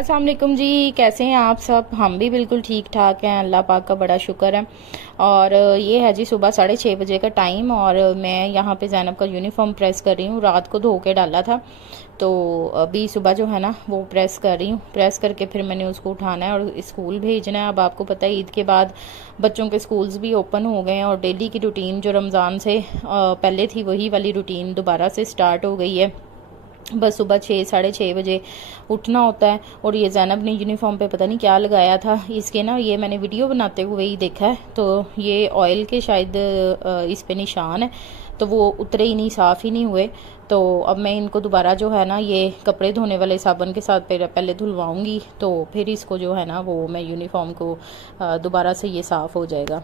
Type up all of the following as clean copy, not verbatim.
अस्सलाम वालेकुम जी। कैसे हैं आप सब? हम भी बिल्कुल ठीक ठाक हैं, अल्लाह पाक का बड़ा शुक्र है। और ये है जी सुबह 6:30 बजे का टाइम और मैं यहाँ पे ज़ैनब का यूनिफॉर्म प्रेस कर रही हूँ। रात को धो के डाला था तो अभी सुबह जो है ना वो प्रेस कर रही हूँ। प्रेस करके फिर मैंने उसको उठाना है और स्कूल भेजना है। अब आपको पता है ईद के बाद बच्चों के स्कूल्स भी ओपन हो गए हैं और डेली की रूटीन जो रमज़ान से पहले थी वही वाली रूटीन दोबारा से स्टार्ट हो गई है। बस सुबह 6 साढ़े 6 बजे उठना होता है। और ये ज़ैनब ने यूनिफॉर्म पे पता नहीं क्या लगाया था इसके ना, ये मैंने वीडियो बनाते हुए ही देखा है तो ये ऑयल के शायद इस पे निशान है, तो वो उतरे ही नहीं, साफ़ ही नहीं हुए। तो अब मैं इनको दोबारा जो है ना ये कपड़े धोने वाले साबुन के साथ पहले धुलवाऊंगी, तो फिर इसको जो है ना वो मैं यूनिफॉर्म को दोबारा से ये साफ़ हो जाएगा।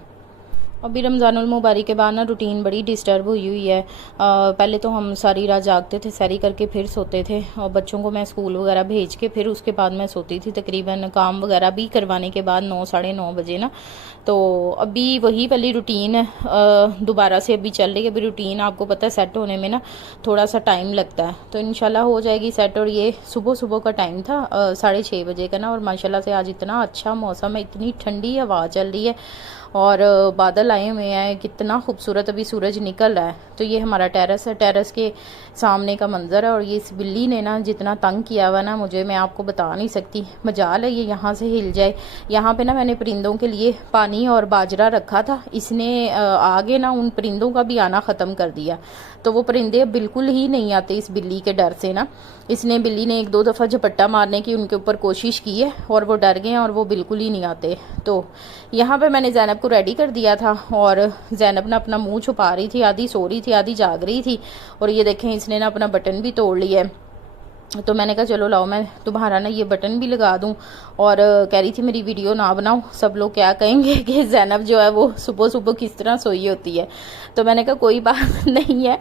अभी रमज़ानुल मुबारक के बाद ना रूटीन बड़ी डिस्टर्ब हुई हुई है। पहले तो हम सारी रात जागते थे, सैरी करके फिर सोते थे और बच्चों को मैं स्कूल वगैरह भेज के फिर उसके बाद मैं सोती थी, तकरीबन काम वगैरह भी करवाने के बाद 9 साढ़े 9 बजे ना। तो अभी वही वाली रूटीन दोबारा से अभी चल रही है। अभी रूटीन आपको पता है सेट होने में ना थोड़ा सा टाइम लगता है, तो इंशाल्लाह हो जाएगी सेट। और ये सुबह सुबह का टाइम था 6:30 बजे का ना, और माशाल्लाह से आज इतना अच्छा मौसम है, इतनी ठंडी हवा चल रही है और बादल आए हुए हैं, कितना खूबसूरत अभी सूरज निकल रहा है। तो ये हमारा टेरेस है, टेरेस के सामने का मंजर है। और ये इस बिल्ली ने ना जितना तंग किया हुआ ना मुझे, मैं आपको बता नहीं सकती। मजाल है ये यहाँ से हिल जाए। यहाँ पे ना मैंने परिंदों के लिए पानी और बाजरा रखा था, इसने आगे ना उन परिंदों का भी आना ख़त्म कर दिया। तो वो परिंदे बिल्कुल ही नहीं आते इस बिल्ली के डर से ना। इसने बिल्ली ने 1-2 दफ़ा झपट्टा मारने की उनके ऊपर कोशिश की है और वो डर गए हैं और वो बिल्कुल ही नहीं आते। तो यहाँ पे मैंने ज़ैनब को रेडी कर दिया था और ज़ैनब ना अपना मुंह छुपा रही थी, आधी सो रही थी आधी जाग रही थी। और ये देखें इसने ना अपना बटन भी तोड़ लिया है। तो मैंने कहा चलो लाओ मैं तुम्हारा ना ये बटन भी लगा दूं। और कह रही थी मेरी वीडियो ना बनाओ, सब लोग क्या कहेंगे कि ज़ैनब जो है वो सुबह सुबह किस तरह सोई होती है। तो मैंने कहा कोई बात नहीं है,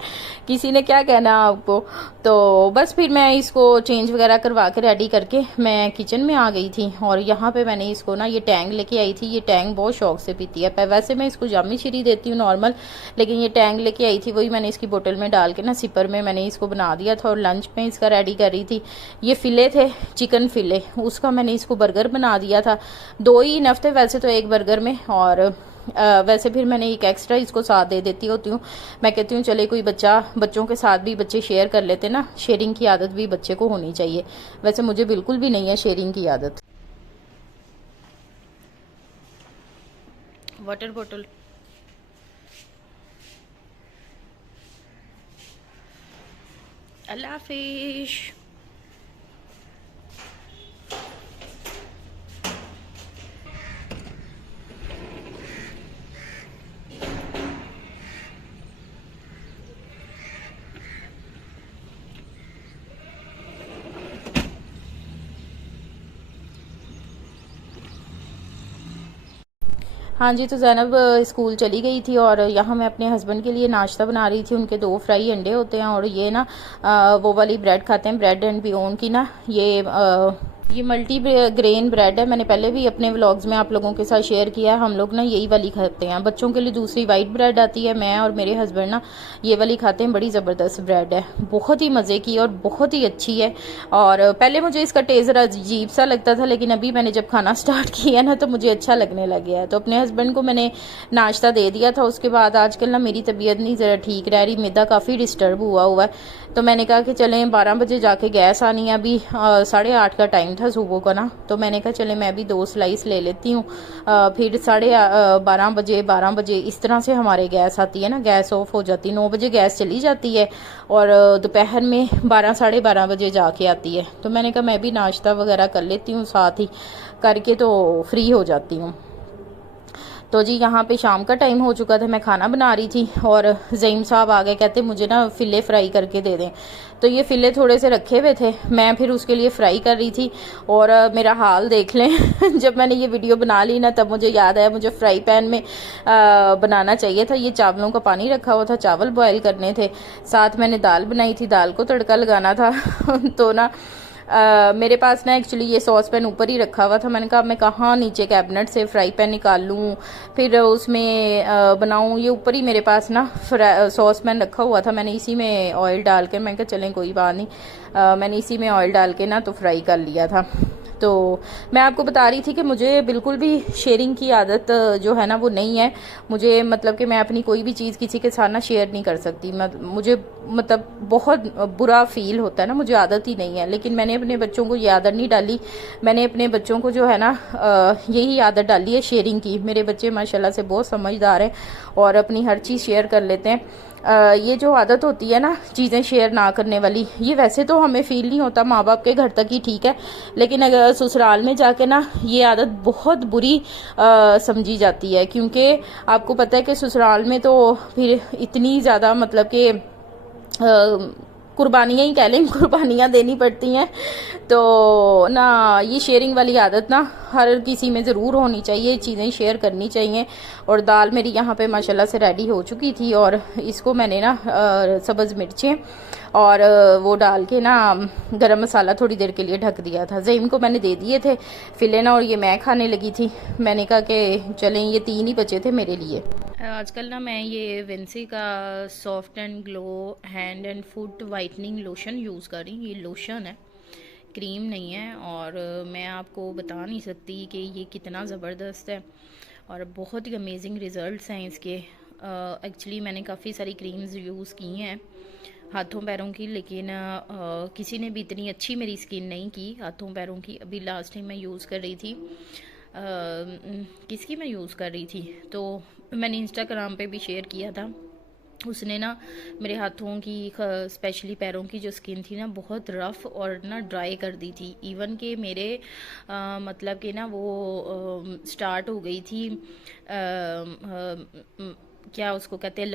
किसी ने क्या कहना आपको। तो बस फिर मैं इसको चेंज वगैरह करवा के रेडी करके मैं किचन में आ गई थी। और यहाँ पे मैंने इसको ना ये टैंग लेके आई थी। ये टैंग बहुत शौक से पीती है, वैसे मैं इसको जामी शीरी देती हूँ नॉर्मल, लेकिन ये टैंग लेके आई थी, वही मैंने इसकी बोतल में डाल के ना सिपर में मैंने इसको बना दिया था। और लंच में इसका रेडी कर रही थी। ये फिले थे, चिकन फिले, उसका मैंने इसको बर्गर बना दिया था। 2 ही इनफ थे वैसे तो एक बर्गर में। और वैसे फिर मैंने एक एक्स्ट्रा इसको साथ दे देती होती हूँ। मैं कहती हूँ चले कोई बच्चों के साथ भी बच्चे शेयर कर लेते ना, शेयरिंग की आदत भी बच्चे को होनी चाहिए। वैसे मुझे बिल्कुल भी नहीं है शेयरिंग की आदत। वाटर बोतल अल्लाह हाफिज। हाँ जी, तो ज़ैनब स्कूल चली गई थी और यहाँ मैं अपने हस्बैंड के लिए नाश्ता बना रही थी। उनके 2 फ्राई अंडे होते हैं और ये ना वो वाली ब्रेड खाते हैं, ब्रेड एंड बियॉन्ड की ना। ये मल्टी ग्रेन ब्रेड है, मैंने पहले भी अपने व्लॉग्स में आप लोगों के साथ शेयर किया है। हम लोग ना यही वाली खाते हैं। बच्चों के लिए दूसरी वाइट ब्रेड आती है, मैं और मेरे हस्बैंड ना ये वाली खाते हैं। बड़ी ज़बरदस्त ब्रेड है, बहुत ही मज़े की और बहुत ही अच्छी है। और पहले मुझे इसका टेस्ट अजीब सा लगता था, लेकिन अभी मैंने जब खाना स्टार्ट किया ना तो मुझे अच्छा लगने लग गया है। तो अपने हस्बैंड को मैंने नाश्ता दे दिया था। उसके बाद आजकल ना मेरी तबीयत नहीं ज़रा ठीक रह रही, मैदा काफ़ी डिस्टर्ब हुआ है। तो मैंने कहा कि चलें 12 बजे जाके गैस आनी है, अभी 8:30 का टाइम था सुबह का ना। तो मैंने कहा चले मैं भी 2 स्लाइस ले लेती हूँ। फिर 12:30 बजे इस तरह से हमारे गैस आती है ना, गैस ऑफ हो जाती है। 9 बजे गैस चली जाती है और दोपहर में 12 साढ़े 12 बजे जाके आती है। तो मैंने कहा मैं भी नाश्ता वगैरह कर लेती हूँ साथ ही करके, तो फ्री हो जाती हूँ। तो जी यहाँ पे शाम का टाइम हो चुका था, मैं खाना बना रही थी और ज़ईम साहब आ गए, कहते मुझे ना फ़िले फ्राई करके दे दें। तो ये फ़िले थोड़े से रखे हुए थे, मैं फिर उसके लिए फ़्राई कर रही थी। और मेरा हाल देख लें जब मैंने ये वीडियो बना ली ना तब मुझे याद आया मुझे फ्राई पैन में बनाना चाहिए था। ये चावलों का पानी रखा हुआ था, चावल बॉयल करने थे, साथ मैंने दाल बनाई थी, दाल को तड़का लगाना था तो ना मेरे पास ना एक्चुअली ये सॉस पैन ऊपर ही रखा हुआ था। मैंने कहा मैं कहाँ नीचे कैबिनेट से फ्राई पैन निकाल लूँ फिर उसमें बनाऊँ। ये ऊपर ही मेरे पास ना सॉस पैन रखा हुआ था, मैंने इसी में ऑयल डाल के, मैं कहा चलें कोई बात नहीं, मैंने इसी में ऑयल डाल के ना तो फ्राई कर लिया था। तो मैं आपको बता रही थी कि मुझे बिल्कुल भी शेयरिंग की आदत जो है ना वो नहीं है। मुझे मतलब कि मैं अपनी कोई भी चीज़ किसी के साथ ना शेयर नहीं कर सकती। मुझे मतलब बहुत बुरा फील होता है ना, मुझे आदत ही नहीं है। लेकिन मैंने अपने बच्चों को ये आदत नहीं डाली। मैंने अपने बच्चों को जो है ना यही आदत डाली है शेयरिंग की। मेरे बच्चे माशाल्लाह से बहुत समझदार हैं और अपनी हर चीज़ शेयर कर लेते हैं। ये जो आदत होती है ना चीज़ें शेयर ना करने वाली, ये वैसे तो हमें फील नहीं होता, माँ बाप के घर तक ही ठीक है। लेकिन अगर ससुराल में जाके ना ये आदत बहुत बुरी समझी जाती है। क्योंकि आपको पता है कि ससुराल में तो फिर इतनी ज़्यादा मतलब कि कुर्बानियाँ ही कह लें, कुर्बानियाँ देनी पड़ती हैं। तो ना ये शेयरिंग वाली आदत ना हर किसी में ज़रूर होनी चाहिए, चीज़ें शेयर करनी चाहिए। और दाल मेरी यहाँ पे माशाल्लाह से रेडी हो चुकी थी और इसको मैंने ना सब्ज़ मिर्चें और वो डाल के ना गरम मसाला थोड़ी देर के लिए ढक दिया था। ज़ईम को मैंने दे दिए थे फिले ना, और ये मैं खाने लगी थी। मैंने कहा कि चलें, ये 3 ही बचे थे मेरे लिए। आजकल ना मैं ये विंसी का soft and glow hand and foot whitening lotion use कर रही हूँ। ये लोशन है, क्रीम नहीं है। और मैं आपको बता नहीं सकती कि ये कितना ज़बरदस्त है और बहुत ही अमेजिंग रिज़ल्ट्स हैं इसके। एक्चुअली मैंने काफ़ी सारी क्रीम्स यूज़ की हैं हाथों पैरों की, लेकिन किसी ने भी इतनी अच्छी मेरी स्किन नहीं की हाथों पैरों की। अभी लास्ट टाइम मैं यूज़ कर रही थी किसकी मैं यूज़ कर रही थी, तो मैंने इंस्टाग्राम पे भी शेयर किया था। उसने ना मेरे हाथों की स्पेशली पैरों की जो स्किन थी ना बहुत रफ़ और ना ड्राई कर दी थी। इवन कि मेरे मतलब कि ना वो स्टार्ट हो गई थी क्या उसको कहते हैं,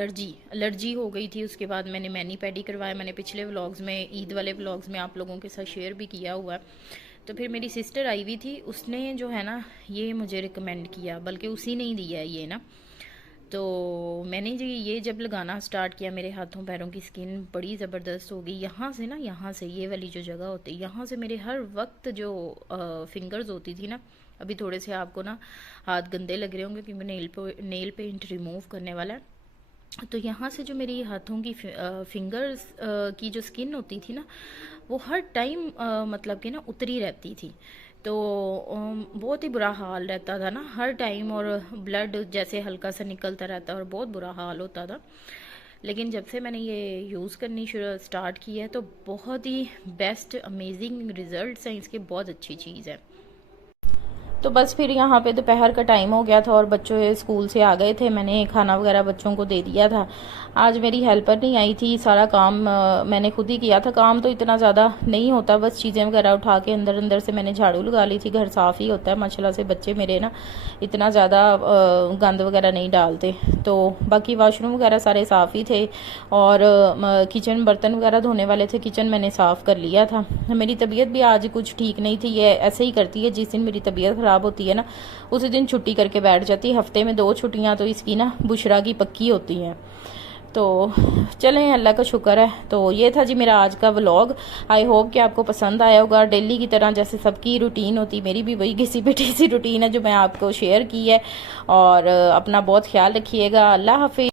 एलर्जी हो गई थी। उसके बाद मैंने मैनी पैडी करवाया। मैंने पिछले व्लॉग्स में, ईद वाले व्लॉग्स में आप लोगों के साथ शेयर भी किया हुआ है। तो फिर मेरी सिस्टर आई हुई थी, उसने जो है ना ये मुझे रिकमेंड किया, बल्कि उसी ने ही दिया है ये ना। तो मैंने जी ये जब लगाना स्टार्ट किया, मेरे हाथों पैरों की स्किन बड़ी ज़बरदस्त हो गई। यहाँ से ना, यहाँ से ये वाली जो जगह होती है, यहाँ से मेरे हर वक्त जो फिंगर्स होती थी ना, अभी थोड़े से आपको ना हाथ गंदे लग रहे होंगे क्योंकि नेल पेंट रिमूव करने वाला है। तो यहाँ से जो मेरी हाथों की फिंगर्स की जो स्किन होती थी ना, वो हर टाइम मतलब कि ना उतरी रहती थी। तो बहुत ही बुरा हाल रहता था ना हर टाइम, और ब्लड जैसे हल्का सा निकलता रहता और बहुत बुरा हाल होता था। लेकिन जब से मैंने ये यूज़ करनी स्टार्ट की है तो बहुत ही बेस्ट अमेजिंग रिजल्ट्स हैं इसके, बहुत अच्छी चीज़ है। तो बस फिर यहाँ पे दोपहर का टाइम हो गया था और बच्चों स्कूल से आ गए थे। मैंने खाना वगैरह बच्चों को दे दिया था। आज मेरी हेल्पर नहीं आई थी, सारा काम मैंने खुद ही किया था। काम तो इतना ज़्यादा नहीं होता, बस चीज़ें वगैरह उठा के अंदर अंदर से मैंने झाड़ू लगा ली थी। घर साफ़ ही होता है माशाल्लाह से, बच्चे मेरे ना इतना ज़्यादा गंद वगैरह नहीं डालते। तो बाकी वाशरूम वगैरह सारे साफ़ ही थे और किचन बर्तन वगैरह धोने वाले थे, किचन मैंने साफ़ कर लिया था। मेरी तबीयत भी आज कुछ ठीक नहीं थी। ये ऐसे ही करती है, जिस दिन मेरी तबीयत ख़राब होती है ना उसी दिन छुट्टी करके बैठ जाती है। हफ्ते में 2 छुट्टियां तो इसकी ना बुशरा की पक्की होती हैं। तो चलें, अल्लाह का शुक्र है। तो ये था जी मेरा आज का व्लॉग। आई होप कि आपको पसंद आया होगा। डेली की तरह जैसे सबकी रूटीन होती, मेरी भी वही घिसी पिटी सी रूटीन है जो मैं आपको शेयर की है। और अपना बहुत ख्याल रखिएगा। अल्लाह हाफिज़।